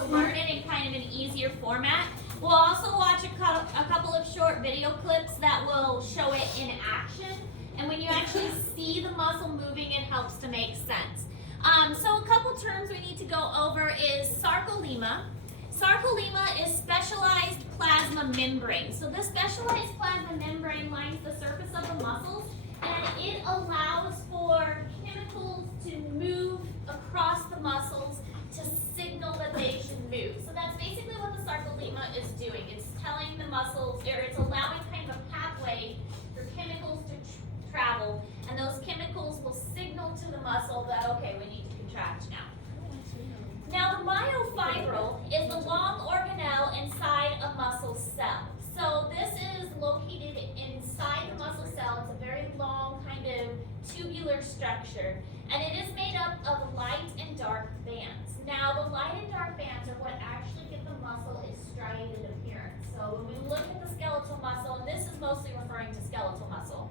to learn it in kind of an easier format. We'll also watch a couple of short video clips that will show it in action. And when you actually see the muscle moving, it helps to make sense. So a couple terms we need to go over is sarcolemma. Sarcolemma is specialized plasma membrane. So this specialized plasma membrane lines the surface of the muscles, and it allows for chemicals to move across the muscles to signal that they should move. So that's basically what the sarcolemma is doing. It's telling the muscles, or it's allowing kind of a pathway for chemicals to travel, and those chemicals will signal to the muscle that, okay, we need to contract now. Now, the myofibril is the long organelle inside a muscle cell. So this is located inside the muscle cell. It's a very long kind of tubular structure, and it is made up of light and dark bands. Now, the light and dark bands are what actually give the muscle its striated appearance. So when we look at the skeletal muscle, and this is mostly referring to skeletal muscle,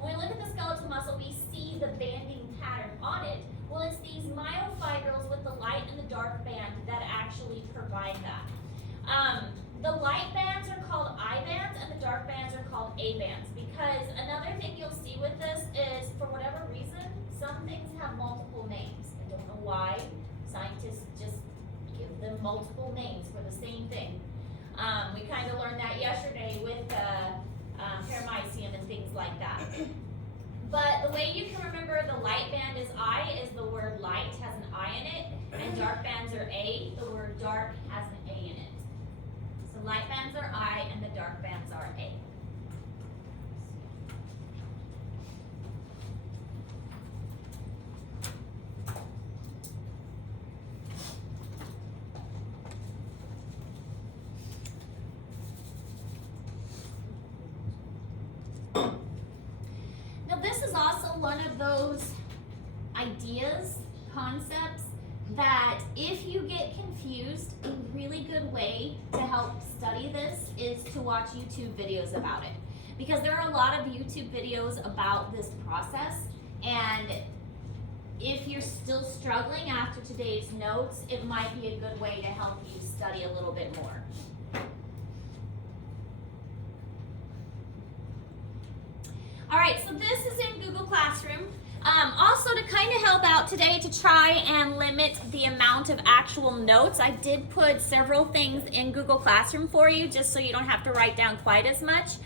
when we look at the skeletal muscle, we see the banding pattern on it. Well, it's these myofibrils with the light and the dark band that actually provide that. The light bands are called I bands and the dark bands are called A bands, because another thing you'll see with this is, for whatever reason, some things have multiple names. I don't know why. Scientists just give them multiple names for the same thing. We kind of learned that yesterday with paramecium and things like that. But the way you can remember the light band is I is the word light has an I in it, and dark bands are A. The word dark has an A in it. So light bands are I and the dark bands are A. One of those ideas, concepts, that if you get confused, a really good way to help study this is to watch YouTube videos about it. Because there are a lot of YouTube videos about this process, and if you're still struggling after today's notes, it might be a good way to help you study a little bit more. All right, so this is in Google Classroom. Also, to kind of help out today to try and limit the amount of actual notes, I did put several things in Google Classroom for you, just so you don't have to write down quite as much,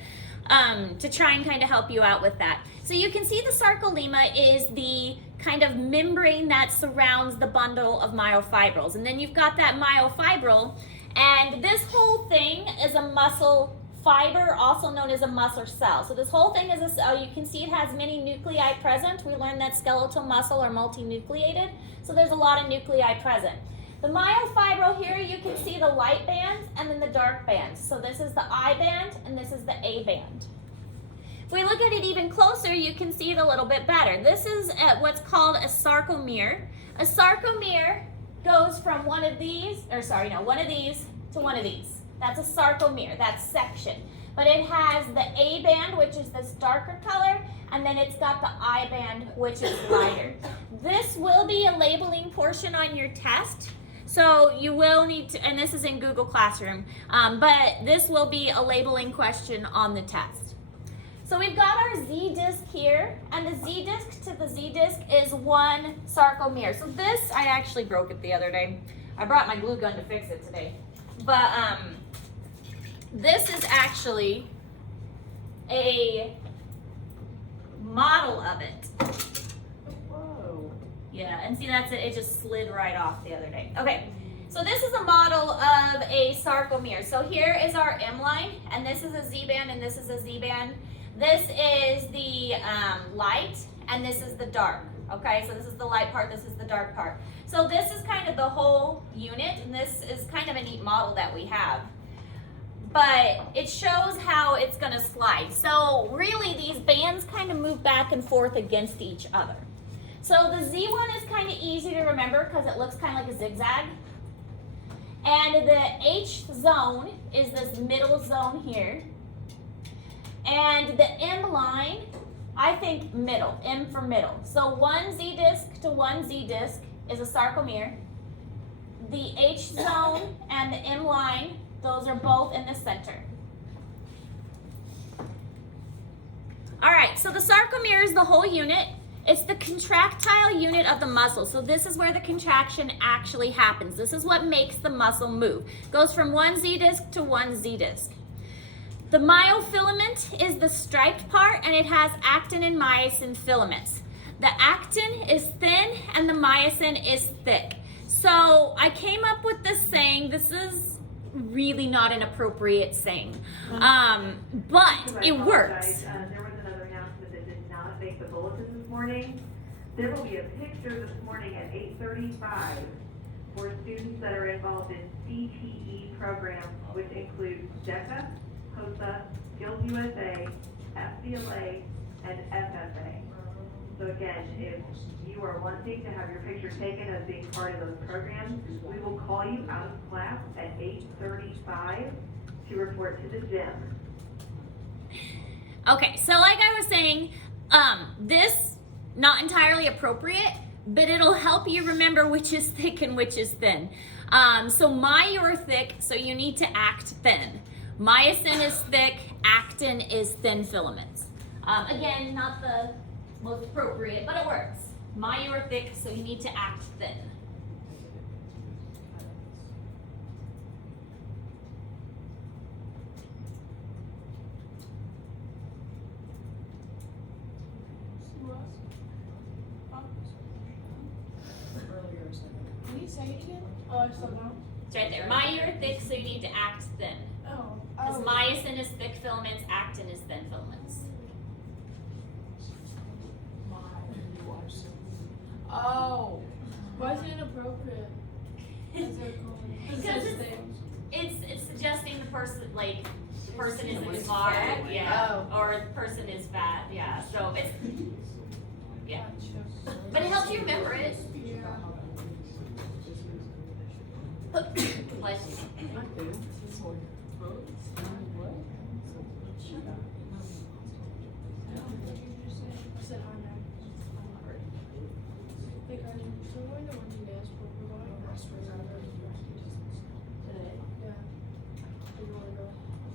to try and kind of help you out with that. So you can see the sarcolemma is the kind of membrane that surrounds the bundle of myofibrils. And then you've got that myofibril, and this whole thing is a muscle fiber, also known as a muscle cell. So this whole thing is a cell. You can see it has many nuclei present. We learned that skeletal muscle are multinucleated, so there's a lot of nuclei present. The myofibril here, you can see the light bands and then the dark bands. So this is the I band and this is the A band. If we look at it even closer, you can see it a little bit better. This is what's called a sarcomere. A sarcomere goes from one of these to one of these. That's a sarcomere, that's section. But it has the A band, which is this darker color, and then it's got the I band, which is lighter. This will be a labeling portion on your test. So you will need to, and this is in Google Classroom, but this will be a labeling question on the test. So we've got our Z disc here, and the Z disc to the Z disc is one sarcomere. So this, I actually broke it the other day. I brought my glue gun to fix it today. But this is actually a model of it. Whoa. Yeah, and see that's it. It just slid right off the other day. Okay, so this is a model of a sarcomere. So here is our M line, and this is a Z band, and this is a Z band. This is the light, and this is the dark. Okay, so this is the light part, this is the dark part. So this is kind of the whole unit, and this is kind of a neat model that we have. But it shows how it's going to slide. So really these bands kind of move back and forth against each other. So the Z one is kind of easy to remember because it looks kind of like a zigzag. And the H zone is this middle zone here. And the M line, I think middle, M for middle. So one Z disc to one Z disc is a sarcomere. the H zone and the M line, those are both in the center. All right, so the sarcomere is the whole unit. It's the contractile unit of the muscle. So this is where the contraction actually happens. This is what makes the muscle move. It goes from one Z disc to one Z disc. The myofilament is the striped part, and it has actin and myosin filaments. The actin is thin and the myosin is thick. So I came up with this saying. This is really not an appropriate saying, but it works. There was another announcement that did not make the bulletin this morning. There will be a picture this morning at 8:35 for students that are involved in CTE programs, which include DECA, HOSA, Skills USA, FBLA, and FFA. So again, if you are wanting to have your picture taken as being part of those programs, we will call you out of class at 8:35 to report to the gym. Okay, so like I was saying, this not entirely appropriate, but it'll help you remember which is thick and which is thin. So you're thick, so you need to act thin. Myosin is thick, actin is thin filaments. Again, not the most appropriate, but it works. You're thick, so you need to act thin. Can you say it again? Oh, I still know. It's right there. You're thick, so you need to act thin. Oh. Because myosin is thick filaments, actin is thin filaments. Oh. Why is it inappropriate? Because it's suggesting the person is in bar, yeah, or the person is fat, yeah. So it's yeah, but it helps you remember it. Bless you.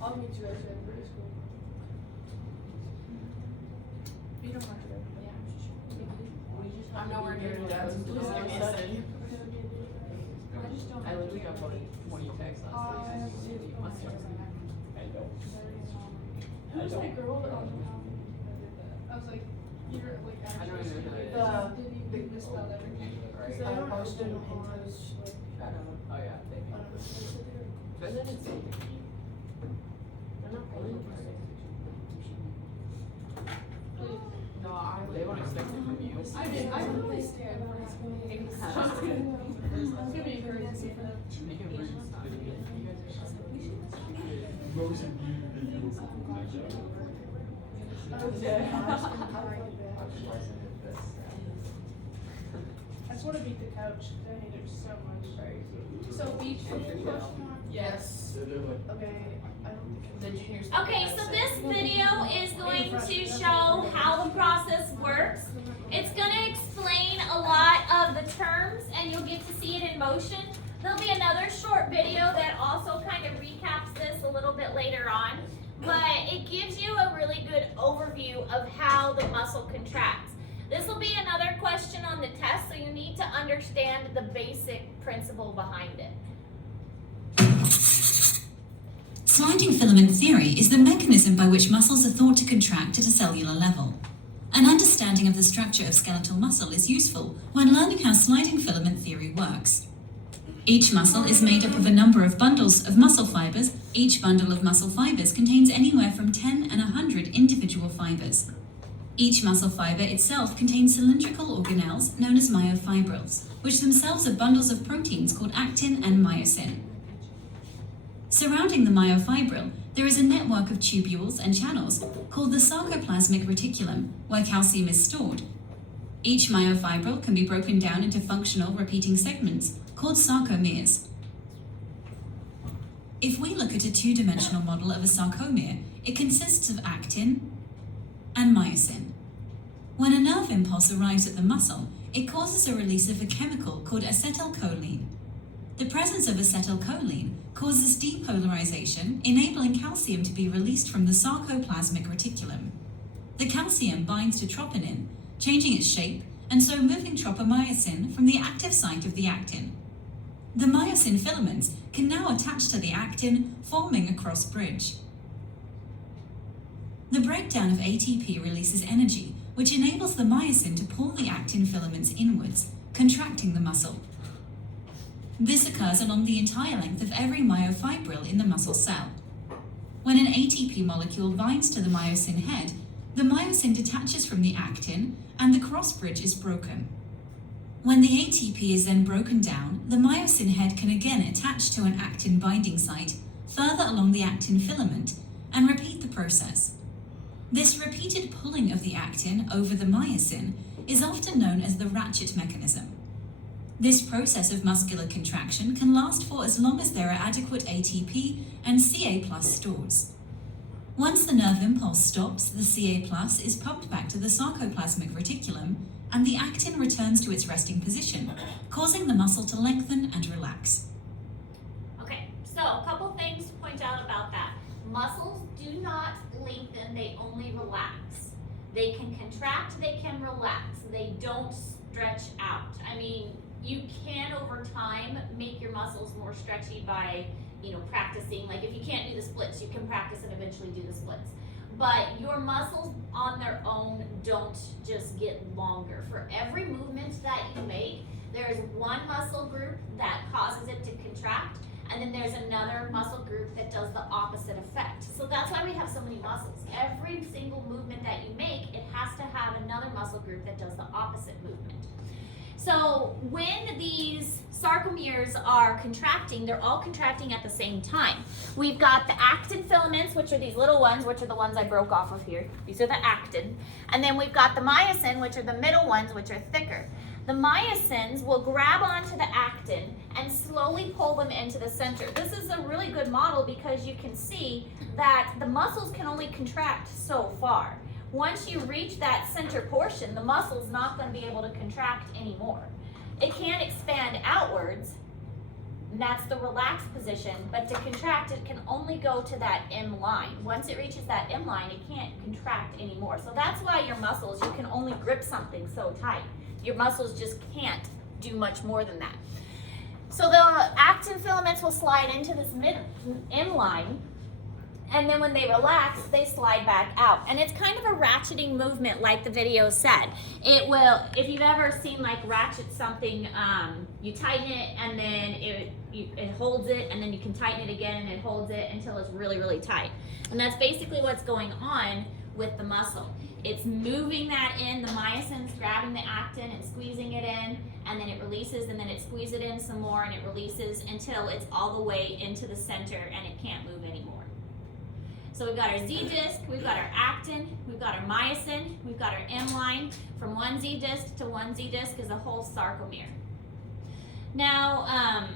I'll meet you guys at grade school. You don't have to go. Yeah. I'm nowhere near to that. Please give me a second. I just don't. I literally got like 20 texts last night. Who was that girl that I was like, you're like I don't actually even know who didn't even misspell everything. Right. Because I posted on like, Oh yeah, I don't know what they said there. but then it's no, they won't expect it from you. I really scared when I was going to It's gonna be crazy for them. Make it worse. You guys are I just want to beat the coach. I hate him so much. So beach question mark? Yes. Okay. I don't think The juniors. Okay, so this video is going to show how the process works. It's going to explain a lot of the terms, and you'll get to see it in motion. There'll be another short video that also kind of recaps this a little bit later on, but it gives you a really good overview of how the muscle contracts. This will be another question on the test, so you need to understand the basic principle behind it. Sliding filament theory is the mechanism by which muscles are thought to contract at a cellular level. An understanding of the structure of skeletal muscle is useful when learning how sliding filament theory works. Each muscle is made up of a number of bundles of muscle fibers. Each bundle of muscle fibers contains anywhere from 10 and 100 individual fibers. Each muscle fiber itself contains cylindrical organelles known as myofibrils, which themselves are bundles of proteins called actin and myosin. Surrounding the myofibril, there is a network of tubules and channels called the sarcoplasmic reticulum, where calcium is stored. Each myofibril can be broken down into functional repeating segments called sarcomeres. If we look at a two-dimensional model of a sarcomere, it consists of actin and myosin. When a nerve impulse arrives at the muscle, it causes a release of a chemical called acetylcholine. The presence of acetylcholine causes depolarization, enabling calcium to be released from the sarcoplasmic reticulum. The calcium binds to troponin, changing its shape and so moving tropomyosin from the active site of the actin. The myosin filaments can now attach to the actin, forming a cross bridge. The breakdown of ATP releases energy, which enables the myosin to pull the actin filaments inwards, contracting the muscle. This occurs along the entire length of every myofibril in the muscle cell. When an ATP molecule binds to the myosin head, the myosin detaches from the actin and the cross bridge is broken. When the ATP is then broken down, the myosin head can again attach to an actin binding site further along the actin filament and repeat the process. This repeated pulling of the actin over the myosin is often known as the ratchet mechanism. This process of muscular contraction can last for as long as there are adequate ATP and Ca+ stores. Once the nerve impulse stops, the Ca+ is pumped back to the sarcoplasmic reticulum and the actin returns to its resting position, causing the muscle to lengthen and relax. Okay, so a couple things to point out about that. Muscles do not lengthen, they only relax. They can contract, they can relax. They don't stretch out. I mean, you can over time make your muscles more stretchy by, practicing. Like if you can't do the splits, you can practice and eventually do the splits. But your muscles on their own don't just get longer. For every movement that you make, there's one muscle group that causes it to contract, and then there's another muscle group that does the opposite effect. So that's why we have so many muscles. Every single movement that you make, it has to have another muscle group that does the opposite movement. So when these sarcomeres are contracting, they're all contracting at the same time. We've got the actin filaments, which are these little ones, which are the ones I broke off of here. These are the actin. And then we've got the myosin, which are the middle ones, which are thicker. The myosins will grab onto the actin and slowly pull them into the center. This is a really good model because you can see that the muscles can only contract so far. Once you reach that center portion, the muscle's not going to be able to contract anymore. It can expand outwards, and that's the relaxed position, but to contract, it can only go to that M line. Once it reaches that M line, it can't contract anymore. So that's why your muscles, you can only grip something so tight. Your muscles just can't do much more than that. So the actin filaments will slide into this mid M line, and then when they relax, they slide back out. And it's kind of a ratcheting movement like the video said. It will, if you've ever seen like ratchet something, you tighten it and then it holds it, and then you can tighten it again and it holds it until it's really, really tight. And that's basically what's going on with the muscle. It's moving that in, the myosin's grabbing the actin and squeezing it in, and then it releases, and then it squeezes it in some more and it releases until it's all the way into the center and it can't move anymore. So we've got our Z disc, we've got our actin, we've got our myosin, we've got our M line. From one Z disc to one Z disc is a whole sarcomere. Now,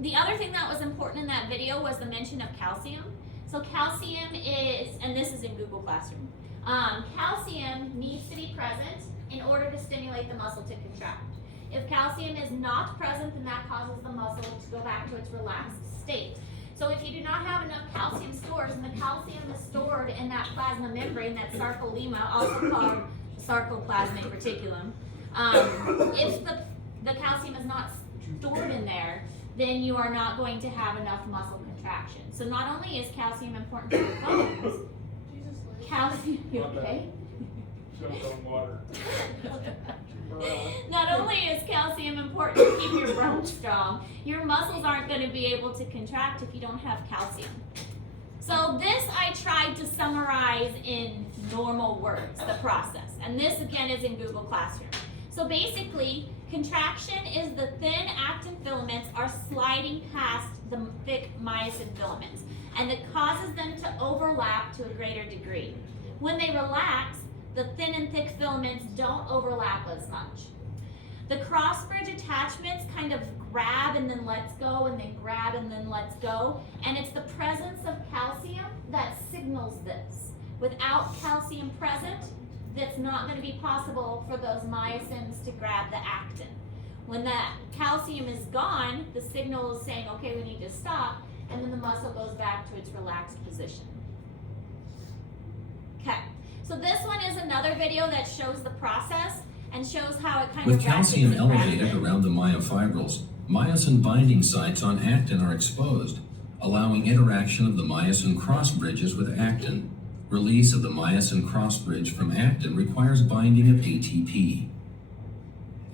the other thing that was important in that video was the mention of calcium. So calcium is, and this is in Google Classroom, calcium needs to be present in order to stimulate the muscle to contract. If calcium is not present, then that causes the muscle to go back to its relaxed state. So if you do not have enough calcium stores, and the calcium is stored in that plasma membrane, that sarcolemma, also called sarcoplasmic reticulum, if the calcium is not stored in there, then you are not going to have enough muscle contraction. So not only is calcium important to your bones, calcium, you okay? Not only is calcium important to keep your bones strong, your muscles aren't going to be able to contract if you don't have calcium. So this I tried to summarize in normal words, the process. And this again is in Google Classroom. So basically, contraction is the thin actin filaments are sliding past the thick myosin filaments, and it causes them to overlap to a greater degree. When they relax, the thin and thick filaments don't overlap as much. The cross-bridge attachments kind of grab and then lets go, and then grab and then lets go, and it's the presence of calcium that signals this. Without calcium present, that's not going to be possible for those myosins to grab the actin. When that calcium is gone, the signal is saying, okay, we need to stop, and then the muscle goes back to its relaxed position. Okay, so this one is another video that shows the process and shows how it kind With of calcium ratchets and elevated ratchets. around the myofibrils, myosin binding sites on actin are exposed, allowing interaction of the myosin cross bridges with actin. Release of the myosin cross bridge from actin requires binding of ATP.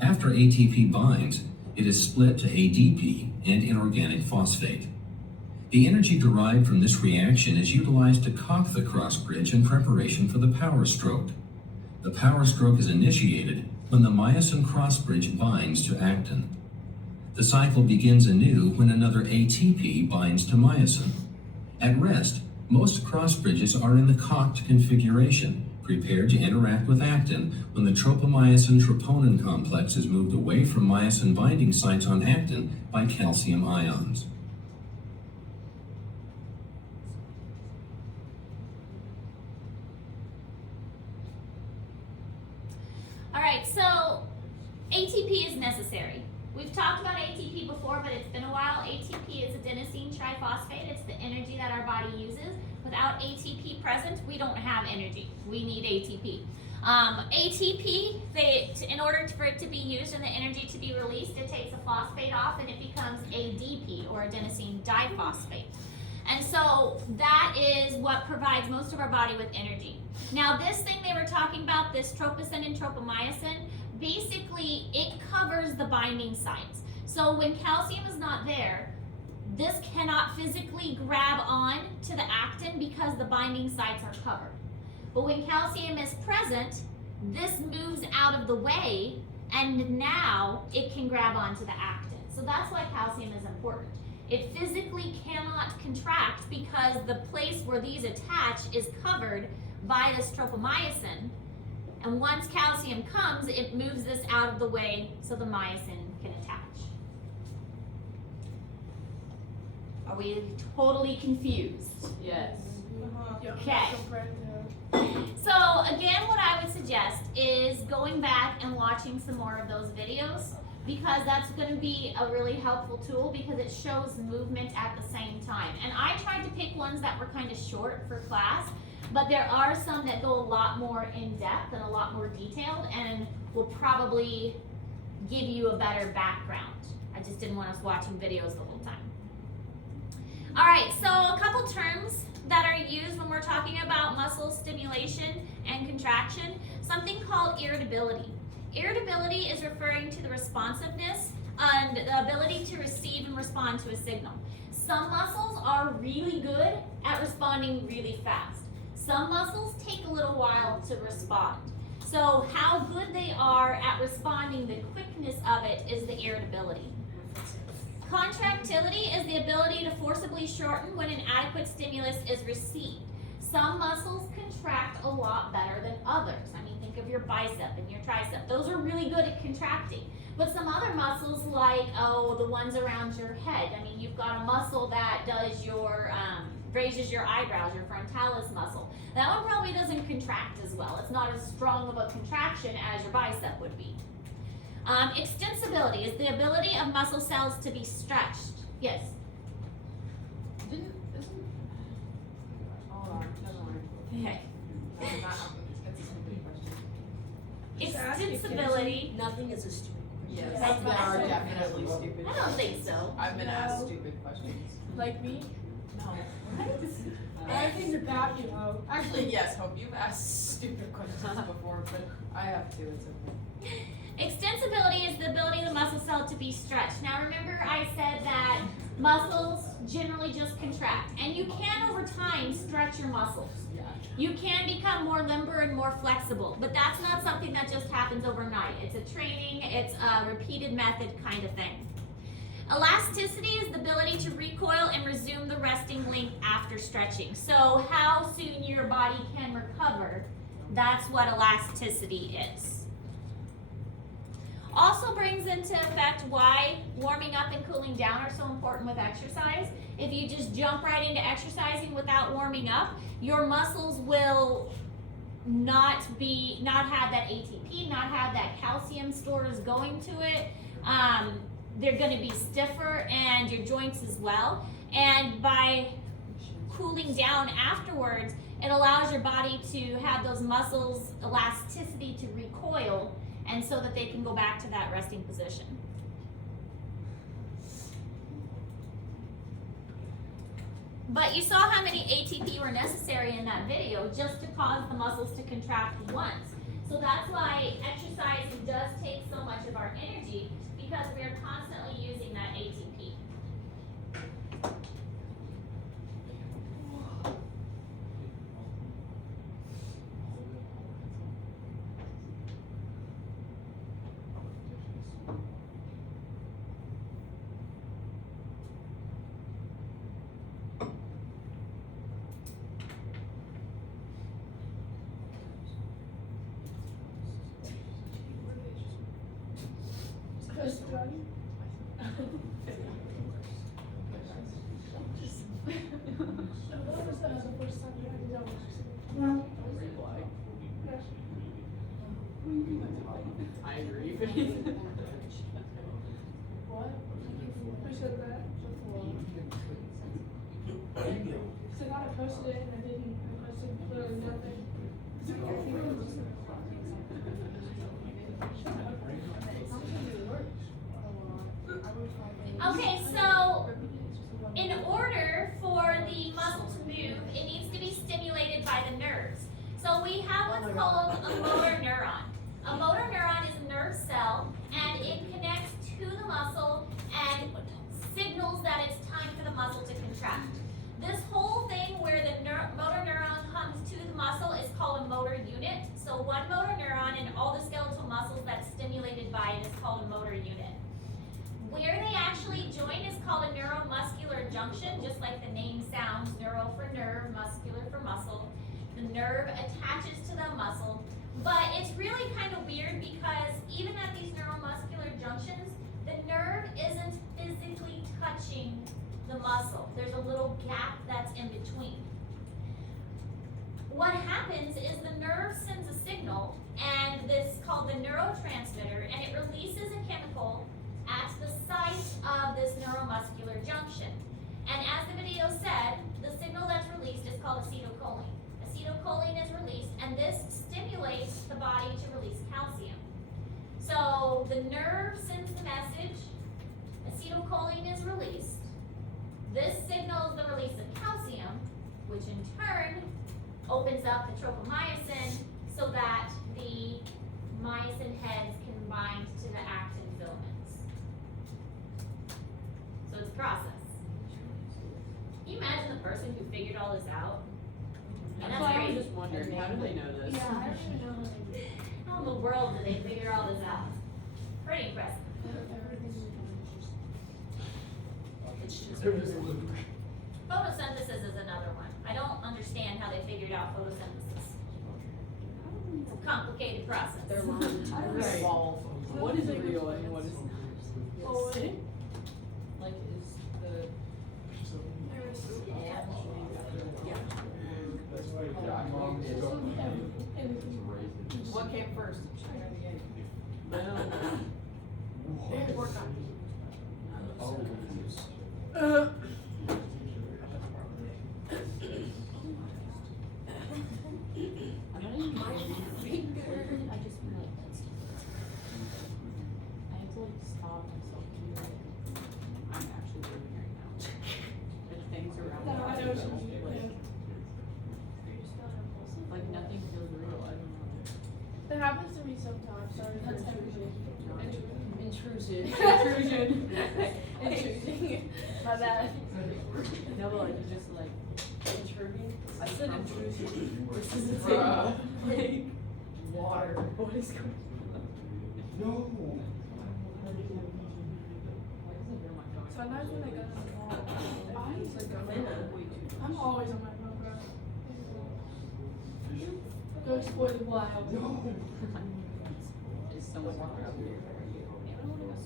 After ATP binds, it is split to ADP and inorganic phosphate. The energy derived from this reaction is utilized to caulk the cross bridge in preparation for the power stroke. The power stroke is initiated when the myosin cross bridge binds to actin. The cycle begins anew when another ATP binds to myosin. At rest, most cross bridges are in the caulked configuration, prepared to interact with actin when the tropomyosin-troponin complex is moved away from myosin binding sites on actin by calcium ions. All right, so ATP is necessary. We've talked about ATP before, but it's been a while. ATP is adenosine triphosphate. It's the energy that our body uses. Without ATP present, we don't have energy. We need ATP. ATP, in order for it to be used and the energy to be released, it takes a phosphate off and it becomes ADP, or adenosine diphosphate. And so that is what provides most of our body with energy. Now this thing they were talking about, this troposin and tropomyosin, basically it covers the binding sites. So when calcium is not there, this cannot physically grab on to the actin because the binding sites are covered. But when calcium is present, this moves out of the way and now it can grab onto the actin. So that's why calcium is important. It physically cannot contract because the place where these attach is covered by this tropomyosin. And once calcium comes, it moves this out of the way so the myosin can attach. Are we totally confused? Yes. Okay. So again, what I would suggest is going back and watching some more of those videos, because that's going to be a really helpful tool because it shows movement at the same time. And I tried to pick ones that were kind of short for class, but there are some that go a lot more in depth and a lot more detailed and will probably give you a better background. I just didn't want us watching videos the whole time. All right, so a couple terms that are used when we're talking about muscle stimulation and contraction, something called irritability. Irritability is referring to the responsiveness and the ability to receive and respond to a signal. Some muscles are really good at responding really fast. Some muscles take a little while to respond. So how good they are at responding, the quickness of it is the irritability. Contractility is the ability to forcibly shorten when an adequate stimulus is received. Some muscles contract a lot better than others. I mean, think of your bicep and your tricep. Those are really good at contracting. But some other muscles, like, the ones around your head. I mean, you've got a muscle that does your, raises your eyebrows, your frontalis muscle. That one probably doesn't contract as well. It's not as strong of a contraction as your bicep would be. Extensibility is the ability of muscle cells to be stretched. Yes? Hold on, never mind. Okay. No, it's a stupid question. Extensibility. Nothing is a stupid question. Yes, That's they what I are said. definitely stupid. I don't think so. I've been asked stupid questions. Like me? No. I think about you, Hope. Actually, yes, Hope, you've asked stupid questions before, but I have to, it's okay. Extensibility is the ability of the muscle cell to be stretched. Now remember I said that muscles generally just contract, and you can over time stretch your muscles. Yeah. You can become more limber and more flexible, but that's not something that just happens overnight. It's a training, it's a repeated method kind of thing. Elasticity is the ability to recoil and resume the resting length after stretching. So how soon your body can recover, that's what elasticity is. Also brings into effect why warming up and cooling down are so important with exercise. If you just jump right into exercising without warming up, your muscles will not have that ATP, not have that calcium stores going to it. they're gonna be stiffer, and your joints as well. And by cooling down afterwards, it allows your body to have those muscles elasticity to recoil, and so that they can go back to that resting position. But you saw how many ATP were necessary in that video just to cause the muscles to contract once. So that's why exercise does take so much of our energy, because we are constantly using that ATP. I agree. What? Who said that? So I posted it and I didn't, I posted literally nothing. Okay, so in order for the muscle to move, it needs to be stimulated by the nerves. So we have what's called a motor neuron. A motor neuron is a nerve cell, and it connects to the muscle and signals that it's time for the muscle to contract. This whole thing where the motor neuron comes to the muscle is called a motor unit. So one motor neuron and all the skeletal muscles that's stimulated by it is called a motor unit. Where they actually join is called a neuromuscular junction, just like the name sounds, neuro for nerve, muscular for muscle. The nerve attaches to the muscle, but it's really kind of weird because even at these neuromuscular junctions, the nerve isn't physically touching the muscle. There's a little gap that's in between. What happens is the nerve sends a signal, and this is called the neurotransmitter, and it releases a chemical at the site of this neuromuscular junction. And as the video said, the signal that's released is called acetylcholine. Acetylcholine is released, and this stimulates the body to release calcium. So the nerve sends the message, acetylcholine is released. This signals the release of calcium, which in turn opens up the tropomyosin so that the myosin heads can bind to the actin filaments. So it's a process. Can you imagine the person who figured all this out? That's That's why I crazy. was just wondering, how do they know this? Yeah, I don't even know. How in the world did they figure all this out? Pretty impressive. Photosynthesis is another one. I don't understand how they figured out photosynthesis. It's a complicated process. They're lying. Right. Evolve. What is real and what is Oh, wait. like is the what came first? I have to like stop myself to be like, I'm actually living right now. And things around me. No, I know what you don't, mean. like nothing feels real. I don't know. That happens to me sometimes. Sorry for intrusion. Intrusion. Intruding. My bad. No, like you just like Intruding. I said intrusion. this is the thing. Like water. What is going on? Sometimes when I go to the mall, I'm always on my phone, bro. Go explore the wild. It's so much water out here.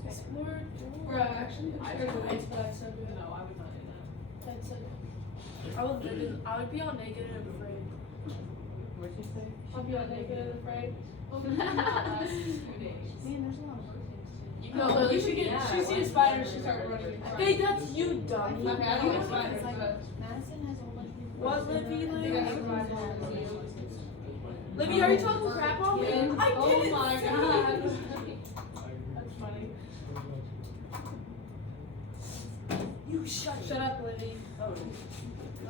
Explore. Bro, actually, I'm scared of heights, but I'd so do it. No, I would not do that. I'd so do it. I would be all naked and afraid. What'd you say? I'll be all naked and afraid. Last 2 days. Man, there's a lot of birthdays. No, Lily, she sees spiders, she starts running. Hey, that's you, dummy. Okay, I don't like spiders, but. What, Livy? They got spiders. Livy, are you talking crap on me? I didn't Oh my see god. it. That's funny. You shut Shut up, Livy. Oh.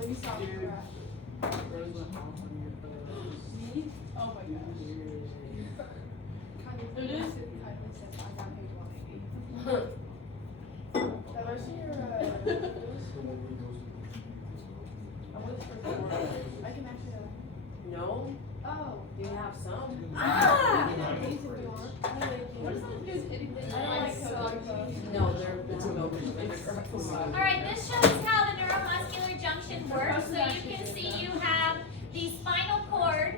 Livy, stop your crap. Oh my gosh. It is. Have I seen your, I went for the I can actually have. No, Oh. you have some. Ah! What is that good anything? I don't like Coca. No, it's milk and vinegar. Alright, this shows how the neuromuscular junction works. So you can see you have the spinal cord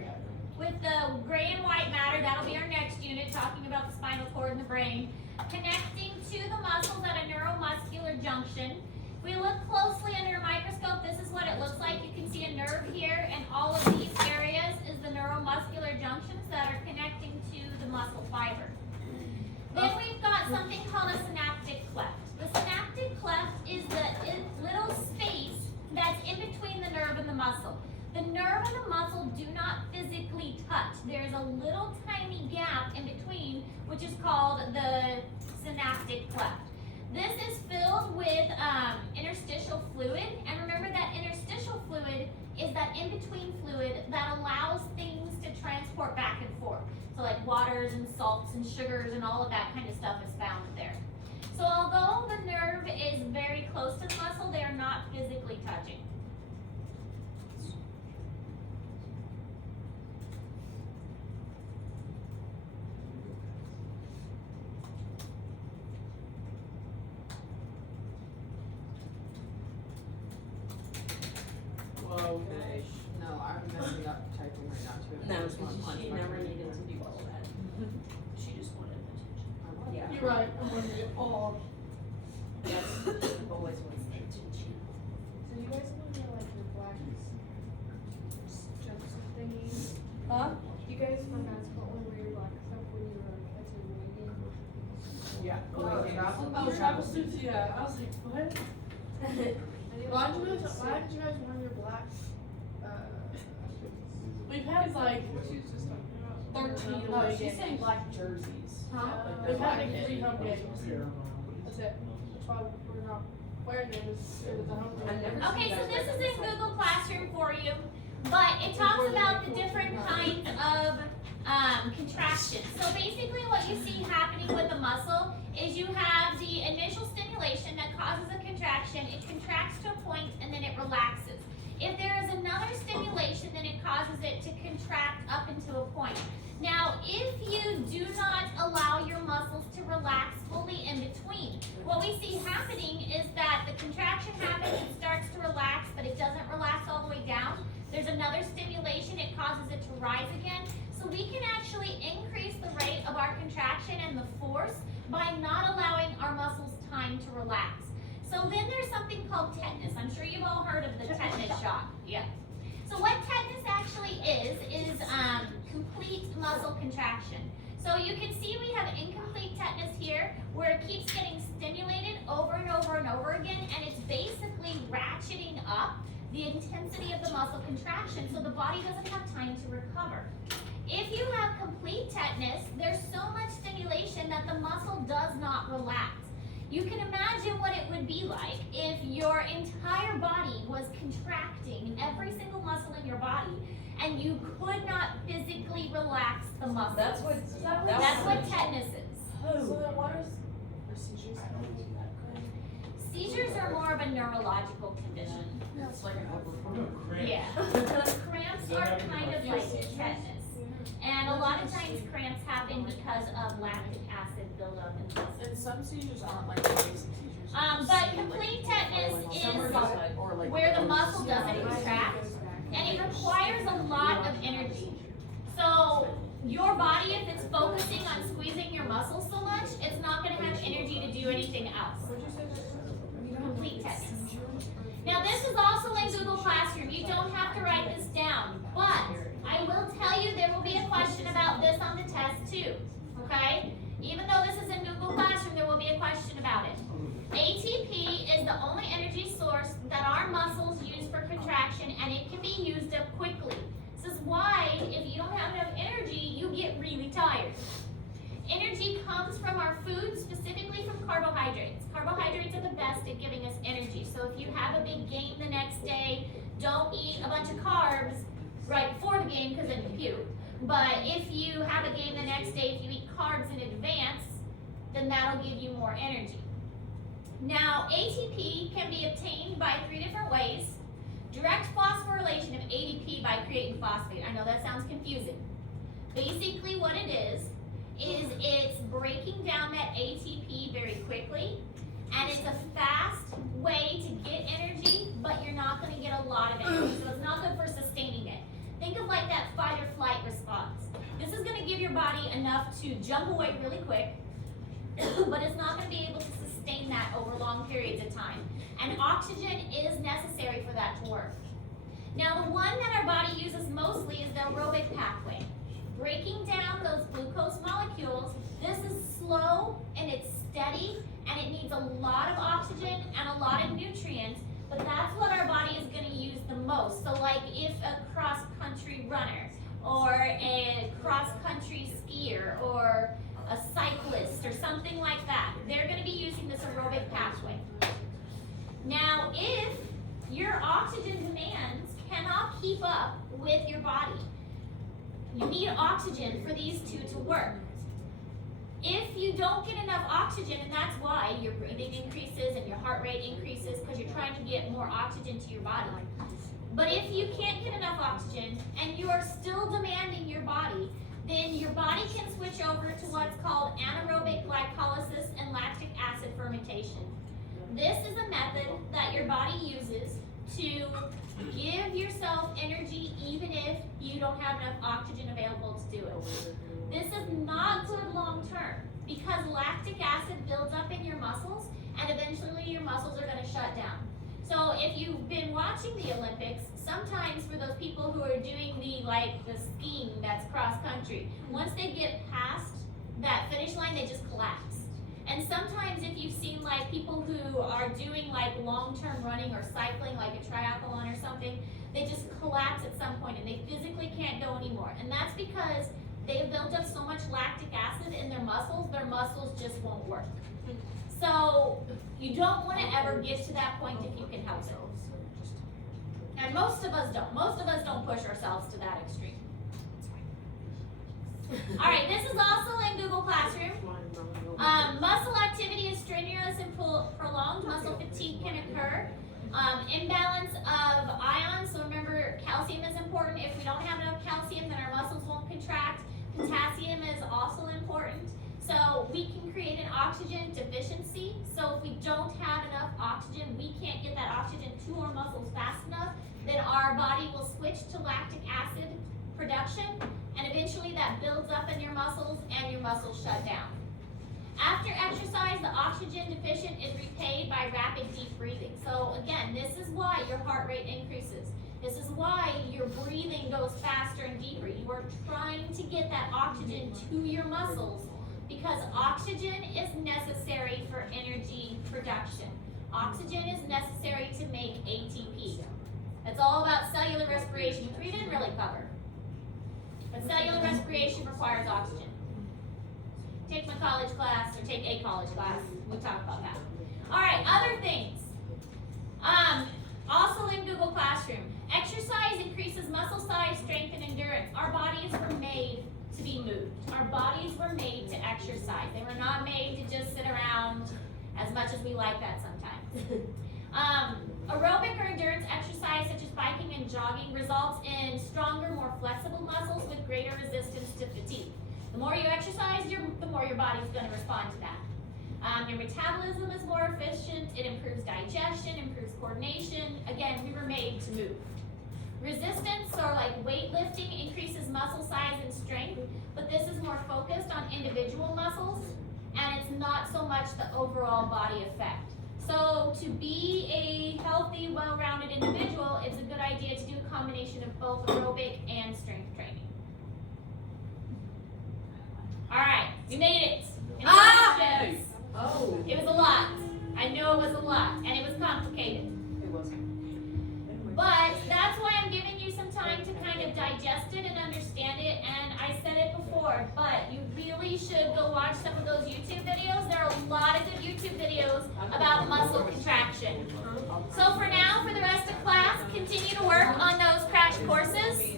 with the gray and white matter. That'll be our next unit, talking about the spinal cord and the brain. Connecting to the muscles at a neuromuscular junction. If we look closely under a microscope, this is what it looks like. You can see a nerve here, and all of these areas is the neuromuscular junctions that are connecting to the muscle fiber. Then we've got something called a synaptic cleft. The synaptic cleft is the little space that's in between the nerve and the muscle. The nerve and the muscle do not physically touch. There's a little tiny gap in between, which is called the synaptic cleft. This is filled with interstitial fluid, and remember that interstitial fluid is that in-between fluid that allows things to transport back and forth. So like waters and salts and sugars and all of that kind of stuff is found there. So although the nerve is very close to the muscle, they are not physically touching. Okay. No, I'm messing up typing right now too. No, I just want to punch she my never brain. needed to do all that. She just wanted attention. Yeah. You're right. I'm gonna get all. Yes, always wants the attention. So you guys want to like your black jumpsuit thingies? Huh? You guys from basketball want to wear your black stuff when you were at your wedding? Yeah. Oh, travel suits, yeah. I was like, what? Why did you guys wear your black? We've had like 13 No, away she's games. saying black jerseys. Huh? We've had like 3 home games. That's it. That's why we're not wearing it. It was a home I've game. never Okay, seen so you this guys is wear in this. Google Classroom for you, but it talks about the different kinds of contractions. So basically what you see happening with the muscle is you have the initial stimulation that causes a contraction, it contracts to a point and then it relaxes. If there is another stimulation, then it causes it to contract up into a point. Now, if you do not allow your muscles to relax fully in between, what we see happening is that the contraction happens, it starts to relax, but it doesn't relax all the way down. There's another stimulation, it causes it to rise again. So we can actually increase the rate of our contraction and the force by not allowing our muscles time to relax. So then there's something called tetanus. I'm sure you've all heard of the tetanus shot. Yeah. So what tetanus actually is complete muscle contraction. So you can see we have incomplete tetanus here where it keeps getting stimulated over and over and over again, and it's basically ratcheting up the intensity of the muscle contraction so the body doesn't have time to recover. If you have complete tetanus, there's so much stimulation that the muscle does not relax. You can imagine what it would be like if your entire body was contracting, every single muscle in your body, and you could not physically relax the muscle. That's what, That's what tetanus is. So then what is seizures? Seizures are more of a neurological condition. It's like an overflow. Yeah. Cramps are kind of like tetanus. And a lot of times cramps happen because of lactic acid buildup in the muscle. And some seizures aren't like basic seizures. But complete tetanus Some are is just like, or like. where the muscle doesn't contract, and it requires a lot of energy. So your body, if it's focusing on squeezing your muscles so much, it's not going to have energy to do anything else. Complete tetanus. Now this is also in Google Classroom. You don't have to write this down, but I will tell you there will be a question about this on the test too. Okay? Even though this is in Google Classroom, there will be a question about it. ATP is the only energy source that our muscles use for contraction, and it can be used up quickly. This is why, if you don't have enough energy, you get really tired. Energy comes from our food, specifically from carbohydrates. Carbohydrates are the best at giving us energy. So if you have a big game the next day, don't eat a bunch of carbs right before the game because then you puke. But if you have a game the next day, if you eat carbs in advance, then that'll give you more energy. Now, ATP can be obtained by 3 different ways. Direct phosphorylation of ADP by creatine phosphate. I know that sounds confusing. Basically what it is it's breaking down that ATP very quickly, and it's a fast way to get energy, but you're not going to get a lot of energy, so it's not good for sustaining it. Think of like that fight or flight response. This is going to give your body enough to jump away really quick, but it's not going to be able to sustain that over long periods of time. And oxygen is necessary for that to work. Now, the one that our body uses mostly is the aerobic pathway. Breaking down those glucose molecules, this is slow and it's steady, and it needs a lot of oxygen and a lot of nutrients, but that's what our body is going to use the most. So like if a cross-country runner or a cross-country skier or a cyclist or something like that, they're going to be using this aerobic pathway. Now, if your oxygen demands cannot keep up with your body, you need oxygen for these two to work. If you don't get enough oxygen, and that's why your breathing increases and your heart rate increases, because you're trying to get more oxygen to your body. But if you can't get enough oxygen and you are still demanding your body, then your body can switch over to what's called anaerobic glycolysis and lactic acid fermentation. This is a method that your body uses to give yourself energy even if you don't have enough oxygen available to do it. This is not good long term because lactic acid builds up in your muscles and eventually your muscles are going to shut down. So if you've been watching the Olympics, sometimes for those people who are doing the skiing that's cross country, once they get past that finish line, they just collapse. And sometimes if you've seen like people who are doing like long-term running or cycling, like a triathlon or something, they just collapse at some point and they physically can't go anymore. And that's because they've built up so much lactic acid in their muscles just won't work. So you don't want to ever get to that point if you can help it. And most of us don't. Most of us don't push ourselves to that extreme. All right, this is also in Google Classroom. Muscle activity is strenuous and prolonged muscle fatigue can occur. Imbalance of ions, so remember calcium is important. If we don't have enough calcium, then our muscles won't contract. Potassium is also important. So we can create an oxygen deficiency. So if we don't have enough oxygen, we can't get that oxygen to our muscles fast enough, then our body will switch to lactic acid production, and eventually that builds up in your muscles and your muscles shut down. After exercise, the oxygen deficient is repaid by rapid deep breathing. So again, this is why your heart rate increases. This is why your breathing goes faster and deeper. You are trying to get that oxygen to your muscles because oxygen is necessary for energy production. Oxygen is necessary to make ATP. It's all about cellular respiration, which we didn't really cover. But cellular respiration requires oxygen. Take my college class or take a college class. We'll talk about that. All right, other things. Also in Google Classroom, exercise increases muscle size, strength, and endurance. Our bodies were made to be moved. Our bodies were made to exercise. They were not made to just sit around as much as we like that sometimes. Aerobic or endurance exercise such as biking and jogging results in stronger, more flexible muscles with greater resistance to fatigue. The more you exercise, the more your body's going to respond to that. Your metabolism is more efficient, it improves digestion, improves coordination. Again, we were made to move. Resistance, or like weightlifting, increases muscle size and strength, but this is more focused on individual muscles, and it's not so much the overall body effect. So to be a healthy, well-rounded individual, it's a good idea to do a combination of both aerobic and strength training. All right, we made it. Oh. It was a lot. I know it was a lot, and it was complicated. It wasn't. But that's why I'm giving you some time to kind of digest it and understand it. And I said it before, but you really should go watch some of those YouTube videos. There are a lot of good YouTube videos about muscle contraction. So for now, for the rest of class, continue to work on those crash courses.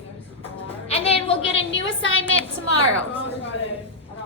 And then we'll get a new assignment tomorrow.